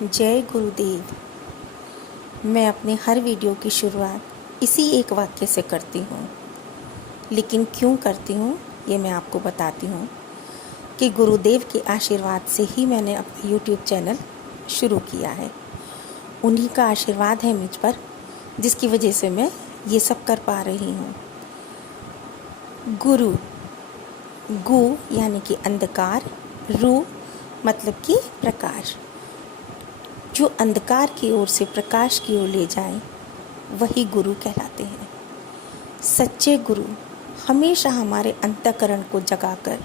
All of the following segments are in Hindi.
जय गुरुदेव। मैं अपने हर वीडियो की शुरुआत इसी एक वाक्य से करती हूँ, लेकिन क्यों करती हूँ ये मैं आपको बताती हूँ कि गुरुदेव के आशीर्वाद से ही मैंने अपना YouTube चैनल शुरू किया है। उन्हीं का आशीर्वाद है मुझ पर, जिसकी वजह से मैं ये सब कर पा रही हूँ। गुरु, गु यानी कि अंधकार, रू मतलब कि प्रकाश। जो अंधकार की ओर से प्रकाश की ओर ले जाए वही गुरु कहलाते हैं। सच्चे गुरु हमेशा हमारे अंतःकरण को जगाकर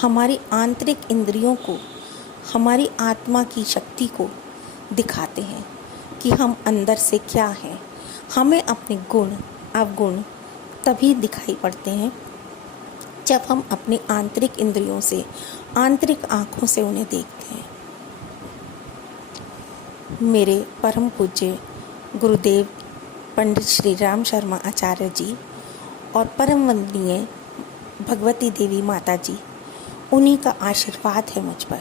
हमारी आंतरिक इंद्रियों को, हमारी आत्मा की शक्ति को दिखाते हैं कि हम अंदर से क्या हैं। हमें अपने गुण अवगुण तभी दिखाई पड़ते हैं जब हम अपनी आंतरिक इंद्रियों से, आंतरिक आँखों से उन्हें देखते हैं। मेरे परम पूज्य गुरुदेव पंडित श्री राम शर्मा आचार्य जी और परम वंदनीय भगवती देवी माता जी, उन्हीं का आशीर्वाद है मुझ पर।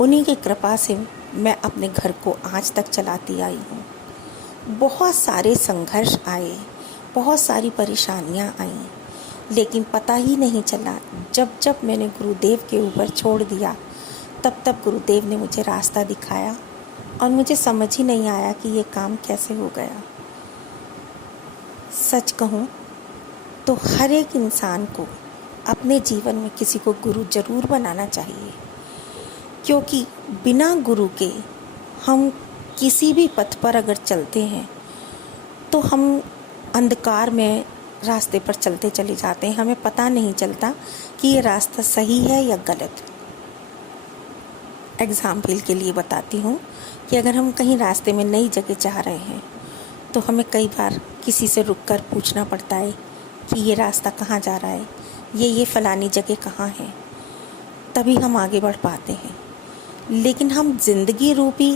उन्हीं की कृपा से मैं अपने घर को आज तक चलाती आई हूँ। बहुत सारे संघर्ष आए, बहुत सारी परेशानियाँ आईं, लेकिन पता ही नहीं चला। जब जब मैंने गुरुदेव के ऊपर छोड़ दिया, तब तब गुरुदेव ने मुझे रास्ता दिखाया और मुझे समझ ही नहीं आया कि ये काम कैसे हो गया। सच कहूँ तो हर एक इंसान को अपने जीवन में किसी को गुरु जरूर बनाना चाहिए, क्योंकि बिना गुरु के हम किसी भी पथ पर अगर चलते हैं तो हम अंधकार में रास्ते पर चलते चले जाते हैं। हमें पता नहीं चलता कि ये रास्ता सही है या गलत। एग्जाम्पल के लिए बताती हूँ कि अगर हम कहीं रास्ते में नई जगह जा रहे हैं तो हमें कई बार किसी से रुककर पूछना पड़ता है कि ये रास्ता कहाँ जा रहा है, ये फलानी जगह कहाँ है, तभी हम आगे बढ़ पाते हैं। लेकिन हम जिंदगी रूपी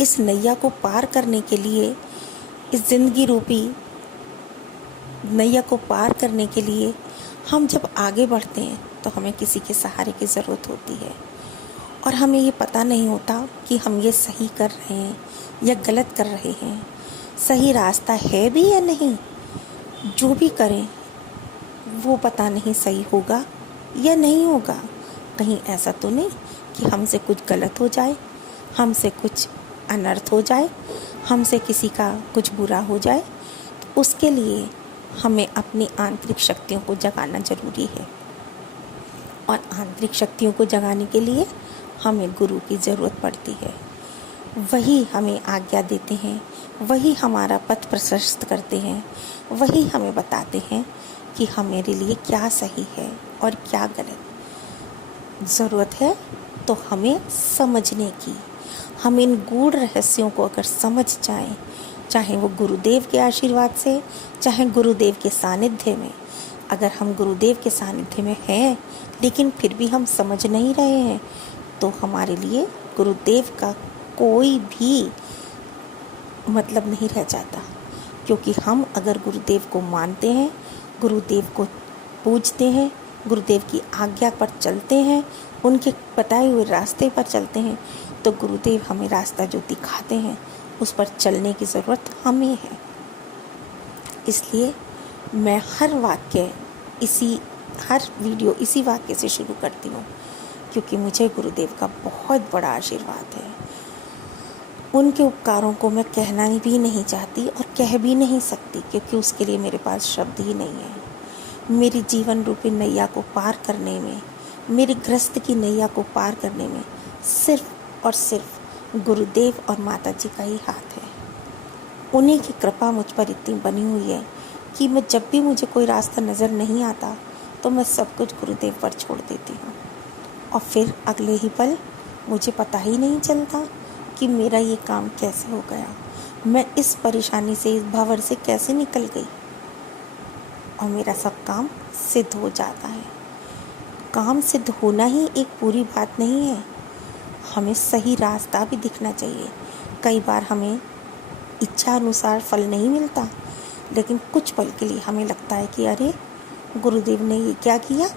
इस नैया को पार करने के लिए, इस जिंदगी रूपी नैया को पार करने के लिए हम जब आगे बढ़ते हैं तो हमें किसी के सहारे की ज़रूरत होती है, और हमें ये पता नहीं होता कि हम ये सही कर रहे हैं या गलत कर रहे हैं, सही रास्ता है भी या नहीं। जो भी करें वो पता नहीं सही होगा या नहीं होगा। कहीं ऐसा तो नहीं कि हमसे कुछ गलत हो जाए, हमसे कुछ अनर्थ हो जाए, हमसे किसी का कुछ बुरा हो जाए। तो उसके लिए हमें अपनी आंतरिक शक्तियों को जगाना ज़रूरी है, और आंतरिक शक्तियों को जगाने के लिए हमें गुरु की ज़रूरत पड़ती है। वही हमें आज्ञा देते हैं, वही हमारा पथ प्रशस्त करते हैं, वही हमें बताते हैं कि हमारे लिए क्या सही है और क्या गलत। ज़रूरत है तो हमें समझने की। हम इन गूढ़ रहस्यों को अगर समझ जाएं, चाहे वो गुरुदेव के आशीर्वाद से, चाहे गुरुदेव के सानिध्य में। अगर हम गुरुदेव के सानिध्य में हैं लेकिन फिर भी हम समझ नहीं रहे हैं, तो हमारे लिए गुरुदेव का कोई भी मतलब नहीं रह जाता। क्योंकि हम अगर गुरुदेव को मानते हैं, गुरुदेव को पूजते हैं, गुरुदेव की आज्ञा पर चलते हैं, उनके बताए हुए रास्ते पर चलते हैं, तो गुरुदेव हमें रास्ता जो दिखाते हैं उस पर चलने की ज़रूरत हमें है। इसलिए मैं हर वीडियो इसी वाक्य से शुरू करती हूँ, क्योंकि मुझे गुरुदेव का बहुत बड़ा आशीर्वाद है। उनके उपकारों को मैं कहना भी नहीं चाहती और कह भी नहीं सकती, क्योंकि उसके लिए मेरे पास शब्द ही नहीं है। मेरी जीवन रूपी नैया को पार करने में, मेरी ग्रस्त की नैया को पार करने में सिर्फ और सिर्फ गुरुदेव और माता जी का ही हाथ है। उन्हीं की कृपा मुझ पर इतनी बनी हुई है कि मैं जब भी मुझे कोई रास्ता नज़र नहीं आता तो मैं सब कुछ गुरुदेव पर छोड़ देती हूँ, और फिर अगले ही पल मुझे पता ही नहीं चलता कि मेरा ये काम कैसे हो गया, मैं इस परेशानी से, इस भंवर से कैसे निकल गई, और मेरा सब काम सिद्ध हो जाता है। काम सिद्ध होना ही एक पूरी बात नहीं है, हमें सही रास्ता भी दिखना चाहिए। कई बार हमें इच्छा अनुसार फल नहीं मिलता, लेकिन कुछ पल के लिए हमें लगता है कि अरे गुरुदेव ने ये क्या किया,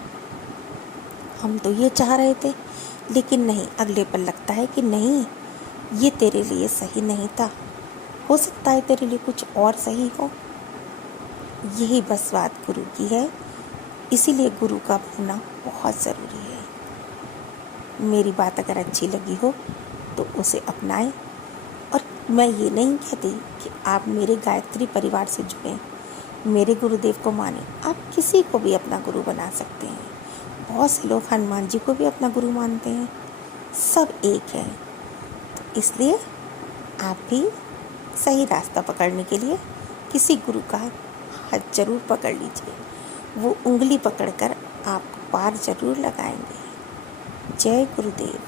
हम तो ये चाह रहे थे, लेकिन नहीं। अगले पल लगता है कि नहीं, ये तेरे लिए सही नहीं था, हो सकता है तेरे लिए कुछ और सही हो। यही बस बात गुरु की है, इसीलिए गुरु का होना बहुत ज़रूरी है। मेरी बात अगर अच्छी लगी हो तो उसे अपनाएं। और मैं ये नहीं कहती कि आप मेरे गायत्री परिवार से जुड़ें, मेरे गुरुदेव को माने, आप किसी को भी अपना गुरु बना सकते हैं। बहुत से लोग हनुमान जी को भी अपना गुरु मानते हैं, सब एक है। तो इसलिए आप भी सही रास्ता पकड़ने के लिए किसी गुरु का हाथ जरूर पकड़ लीजिए, वो उंगली पकड़कर आपको पार जरूर लगाएंगे। जय गुरुदेव।